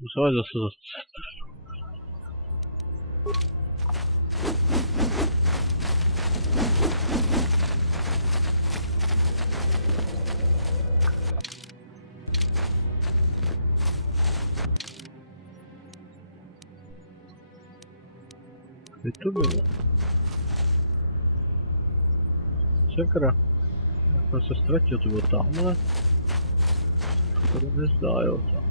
Musela zase zastřelit. Kde to bylo? Sakra. Jak jsem se ztratil, to bylo tamhle. To nezdá, jo, tam.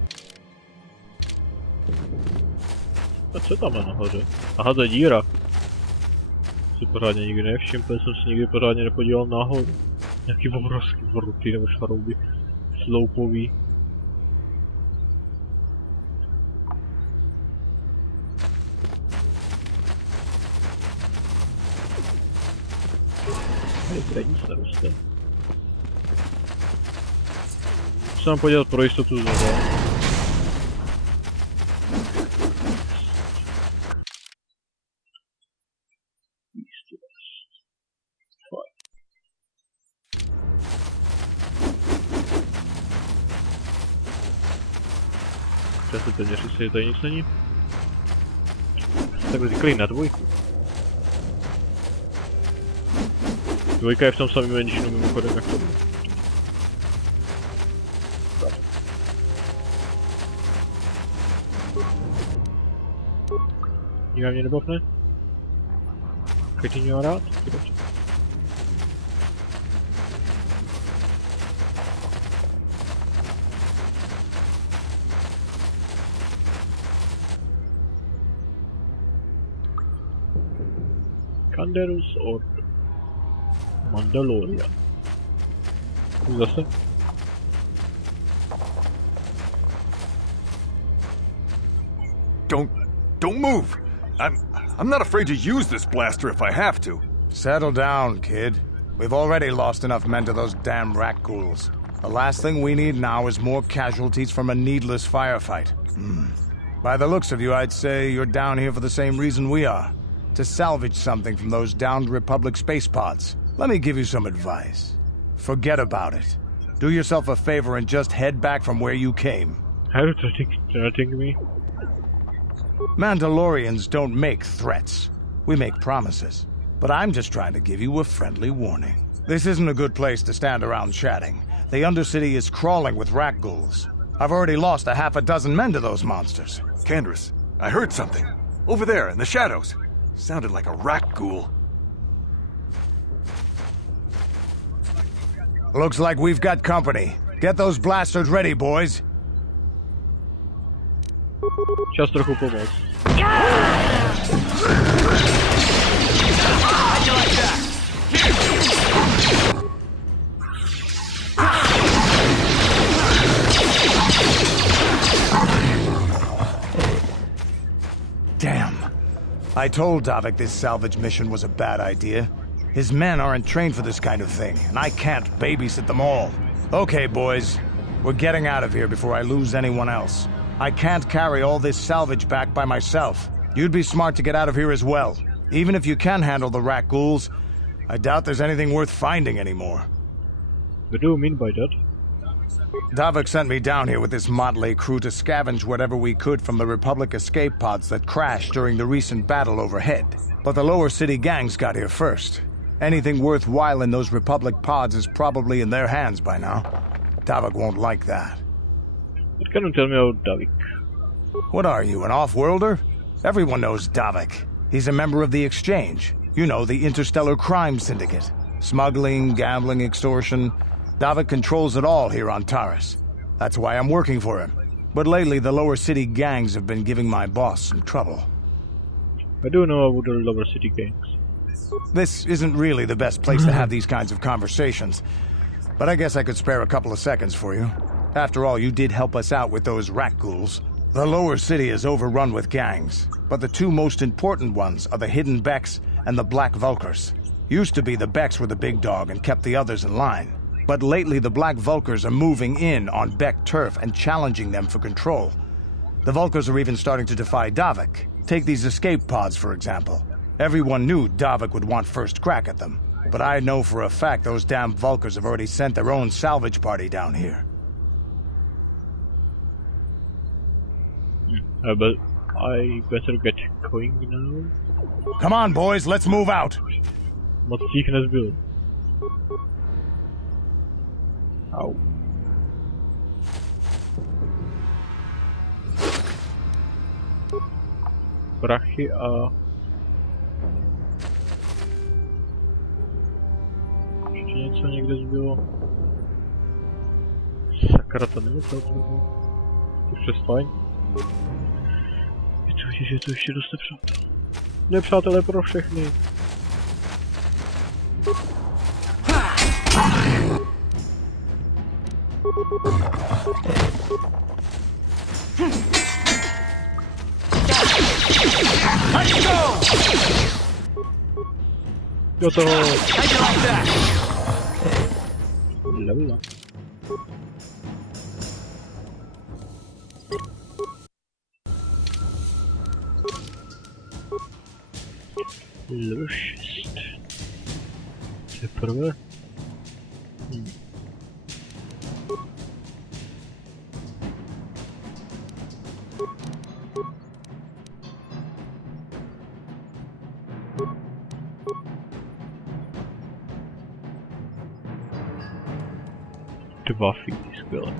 A co tam je nahoře? Aha, to je díra. Si pořádně nikdy nevšiml, protože jsem si nikdy pořádně nepodíval nahoru. Nějaký obrovský vruty nebo šarouby. Sloupový. Tady kredí se roste. Musím nám podívat pro jistotu znovu. Já se téměř jistý, že tady nic není. Tak říkali na dvojku. Dvojka je v tom samém menšinu mimochodem jak to bylo. Nikdo mě nebavne? Pojďme hrát? Canderous or Mandalorian. Zase? Don't move. I'm not afraid to use this blaster if I have to. Settle down, kid. We've already lost enough men to those damn rat ghouls. The last thing we need now is more casualties from a needless firefight. By the looks of you, I'd say you're down here for the same reason we are. To salvage something from those downed Republic space pods. Let me give you some advice. Forget about it. Do yourself a favor and just head back from where you came. How do you think me? Mandalorians don't make threats. We make promises. But I'm just trying to give you a friendly warning. This isn't a good place to stand around chatting. The Undercity is crawling with rat ghouls. I've already lost a half a dozen men to those monsters. Canderous, I heard something. Over there in the shadows. Sounded like a rat ghoul. Looks like we've got company. Get those blasters ready, boys. Čas trochu pomoct. Damn. I told Davik this salvage mission was a bad idea. His men aren't trained for this kind of thing, and I can't babysit them all. Okay, boys. We're getting out of here before I lose anyone else. I can't carry all this salvage back by myself. You'd be smart to get out of here as well. Even if you can handle the rat ghouls, I doubt there's anything worth finding anymore. What do you mean by that? Davik sent me down here with this motley crew to scavenge whatever we could from the Republic escape pods that crashed during the recent battle overhead. But the lower city gangs got here first. Anything worthwhile in those Republic pods is probably in their hands by now. Davik won't like that. What can you tell me about Davik? What are you, an off-worlder? Everyone knows Davik. He's a member of the Exchange. You know, the interstellar crime syndicate. Smuggling, gambling, extortion. Davik controls it all here on Taris. That's why I'm working for him. But lately, the lower city gangs have been giving my boss some trouble. I do know about the lower city gangs. This isn't really the best place to have these kinds of conversations. But I guess I could spare a couple of seconds for you. After all, you did help us out with those rat ghouls. The lower city is overrun with gangs, but the two most important ones are the Hidden Becks and the Black Vulkars. Used to be the Becks were the big dog and kept the others in line. But lately the Black Vulkars are moving in on Beck turf and challenging them for control. The Vulkars are even starting to defy Davik. Take these escape pods, for example. Everyone knew Davik would want first crack at them. But I know for a fact those damn Vulkars have already sent their own salvage party down here. I better get going now. Come on, boys, let's move out. Moc těch nezbylo. Au. Prachy a... Ještě něco někde zbylo. Sakra, to není celkem. To přestaň. Je to vidět, že je to ještě dost nepřátel. Nepřátelé pro všechny. Let's go! Do toho. How'd you like that? Levela. Level 6. Teprve. Dva feety, skvěle.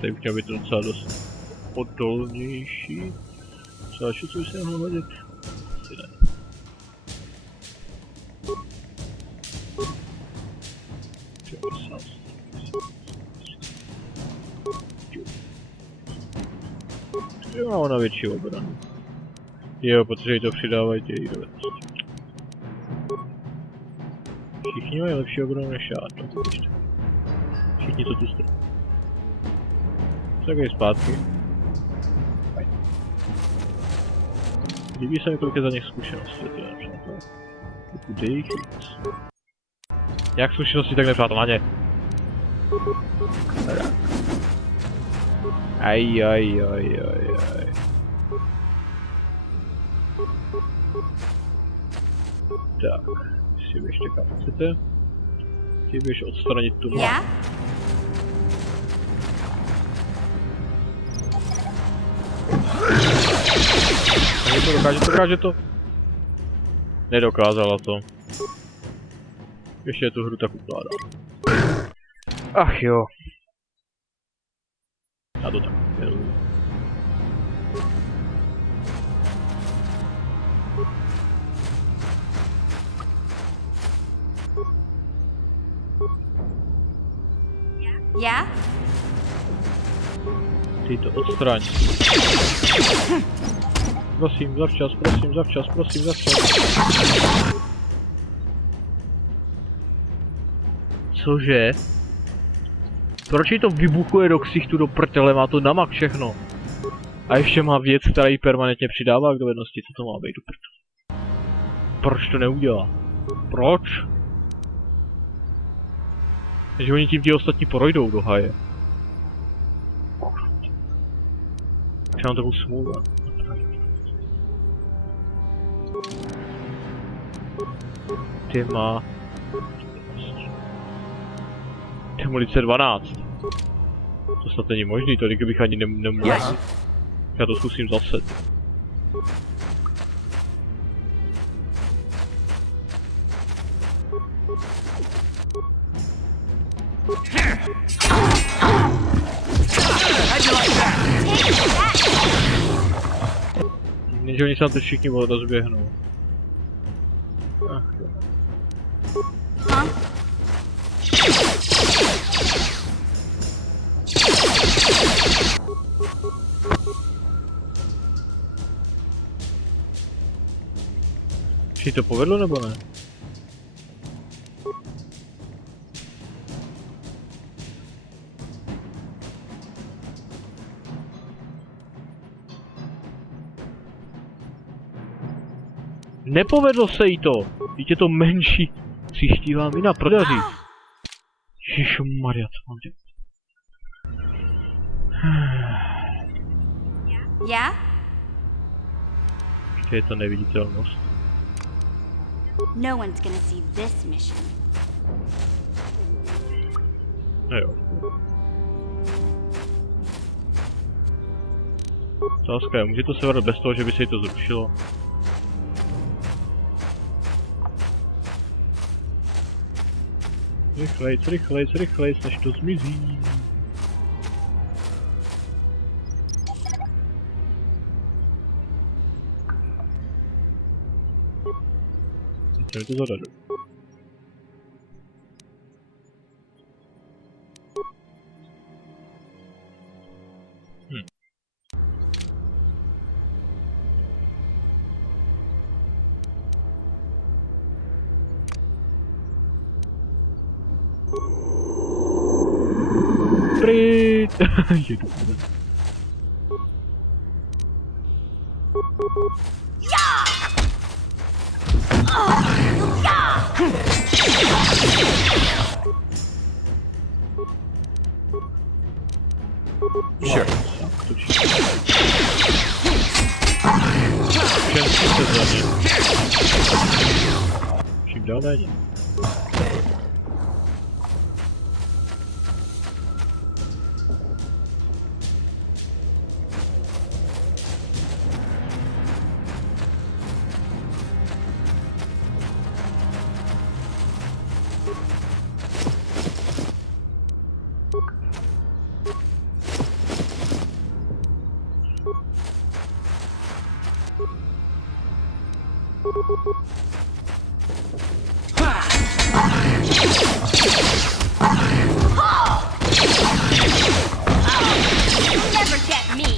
Tady bych měl být docela dost odolnější. Třeba ještě co by se mohlo hodit? Asi ne. Já mám na větší obranu. Jo, protože jí to přidávají ty její dovednosti. Všichni mají lepší obranu než já, to ještě. Všichni to tu stojí. Tak je zpátky. Fajn. Líbí se mi, kolik je za nich zkušeností, to je nepřátelé. Pokud je jich víc. Jak zkušenosti, tak nepřátelé, na ně. Aj. Tak, si běžte kam chcete. Ty běž odstranit tu mapu. Dokáže to? Nedokázala to. Ještě tu hru tak ukládá. Ach jo. Já to tak miluji. Já? Ty to odstraň. Prosím, zavčas. Cože? Proč jí to vybuchuje do ksichtu, do prtele, má to namak všechno. A ještě má věc, která jí permanentně přidává k dovednosti, co to má být do prtele. Proč to neudělá? Proč? Takže oni tím ti ostatní projdou do haje. Třeba to byl smůla. Ty má... Demolice 12. To snad není možný, to bych ani nemohl. Já to zkusím zase. Jenže oni se na to všichni rozběhnou. Ach jo. to povedlo nebo ne? Nepovedlo se jí to! Teď je to menší. Příští vám i na prodaří. Ježišmarja, co mám dělat? Yeah? Ještě je to neviditelnost. No one's gonna see this mission. No jo. Otázka je, může to se vrát bez toho, že by se jí to zrušilo? Rychlejc, rychlejc, rychlejc, než to zmizí. Teď mi to zadadu. Pryč! Jedu. Sure. Čím dál méně. Never get me.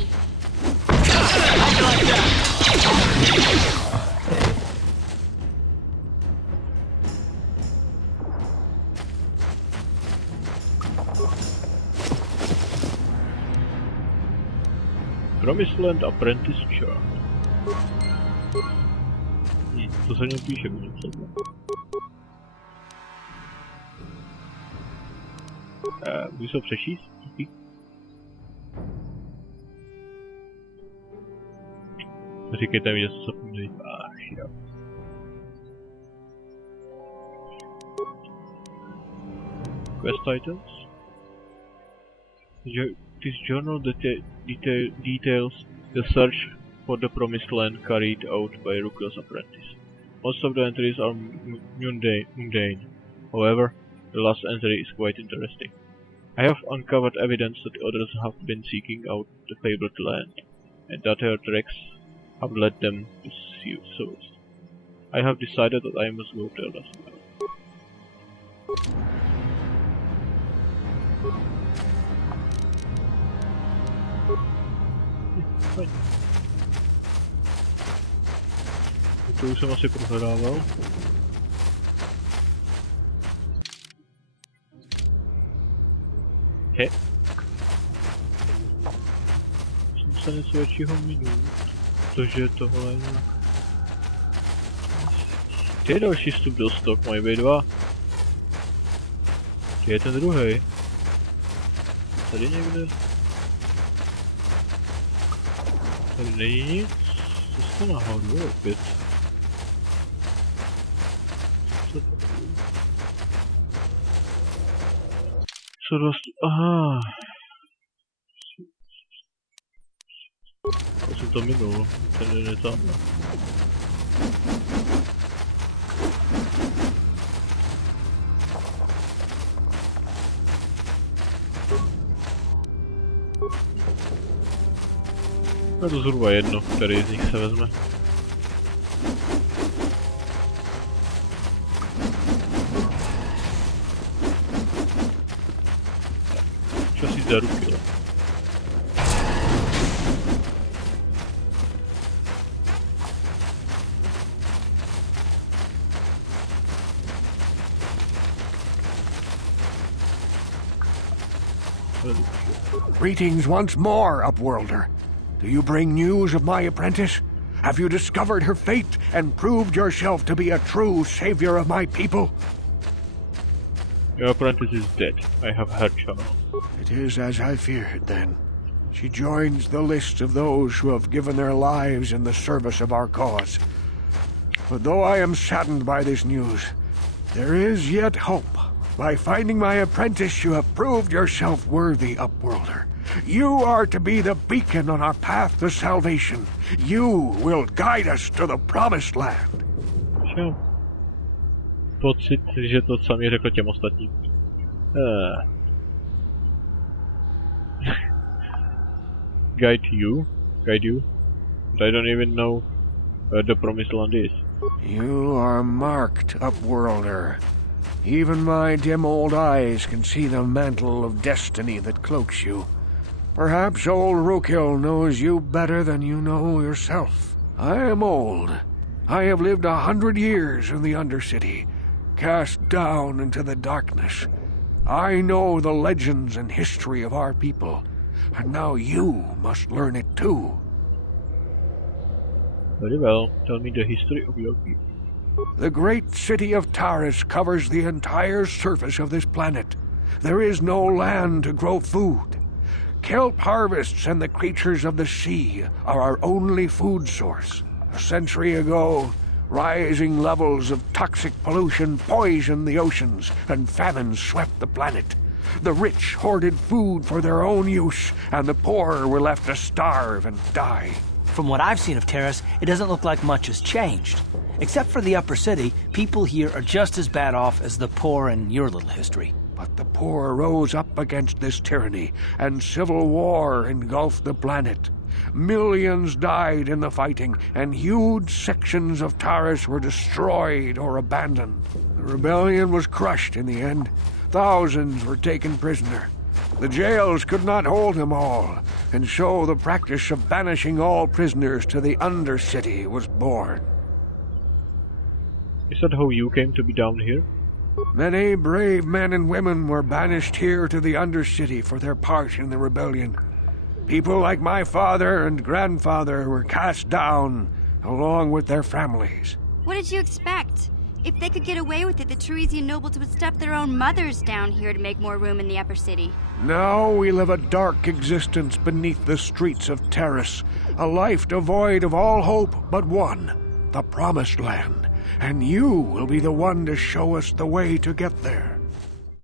Promised Apprentice Chart. To se něm píše, budu psat. Můžu se přečíst? Říkejte mi, že se zapomněli. Ach, jo. Quest titles? This journal details the search for the promised land carried out by Rukel's apprentice. Most of the entries are mundane. However, the last entry is quite interesting. I have uncovered evidence that others have been seeking out the fabled land, and that their tracks have led them to south. I have decided that I must go there as well. To už jsem asi prohledával. He. Jsem se něco většího minul, protože tohle je... Ty je další vstup do stok, mají být dva. Ty je ten druhý. Tady někde. Tady není nic. Co to nahoru opět? Co dost... Aha. Já jsem to minul. Ten je tam. Je to zhruba jedno, který z nich se vezme. Čas jít za ruky, ale. Greetings once more, Upworlder. Do you bring news of my apprentice? Have you discovered her fate and proved yourself to be a true savior of my people? Your apprentice is dead. I have her child. It is as I feared, then. She joins the list of those who have given their lives in the service of our cause. But though I am saddened by this news, there is yet hope. By finding my apprentice, you have proved yourself worthy, Upworlder. You are to be the beacon on our path to salvation. You will guide us to the promised land. Čo? Pocit, že to samý řekl těm ostatním. Guide you? But I don't even know where the promised land is. You are marked, Upworlder. Even my dim old eyes can see the mantle of destiny that cloaks you. Perhaps old Rookhill knows you better than you know yourself. I am old. I have lived 100 years in the Undercity, cast down into the darkness. I know the legends and history of our people, and now you must learn it too. Very well. Tell me the history of your people. The great city of Taris covers the entire surface of this planet. There is no land to grow food. Kelp harvests and the creatures of the sea are our only food source. A century ago, rising levels of toxic pollution poisoned the oceans, and famines swept the planet. The rich hoarded food for their own use, and the poor were left to starve and die. From what I've seen of Taris, it doesn't look like much has changed. Except for the upper city, people here are just as bad off as the poor in your little history. But the poor rose up against this tyranny, and civil war engulfed the planet. Millions died in the fighting, and huge sections of Taris were destroyed or abandoned. The rebellion was crushed in the end. Thousands were taken prisoner. The jails could not hold them all, and so the practice of banishing all prisoners to the Undercity was born. Is that how you came to be down here? Many brave men and women were banished here to the Undercity for their part in the rebellion. People like my father and grandfather were cast down, along with their families. What did you expect? If they could get away with it, the Teresian nobles would step their own mothers down here to make more room in the upper city. Now we live a dark existence beneath the streets of Taris, a life devoid of all hope but one, the Promised Land. And you will be the one to show us the way to get there.